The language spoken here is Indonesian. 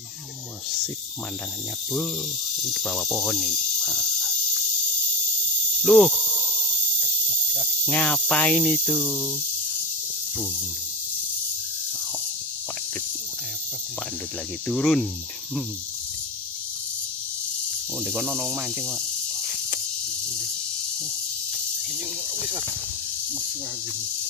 Musik pemandangannya di bawah pohon ini. Nah. Loh, ngapain itu? Pandut lagi turun. Oh, di kono nong mancing, Pak. Ini wis Mas.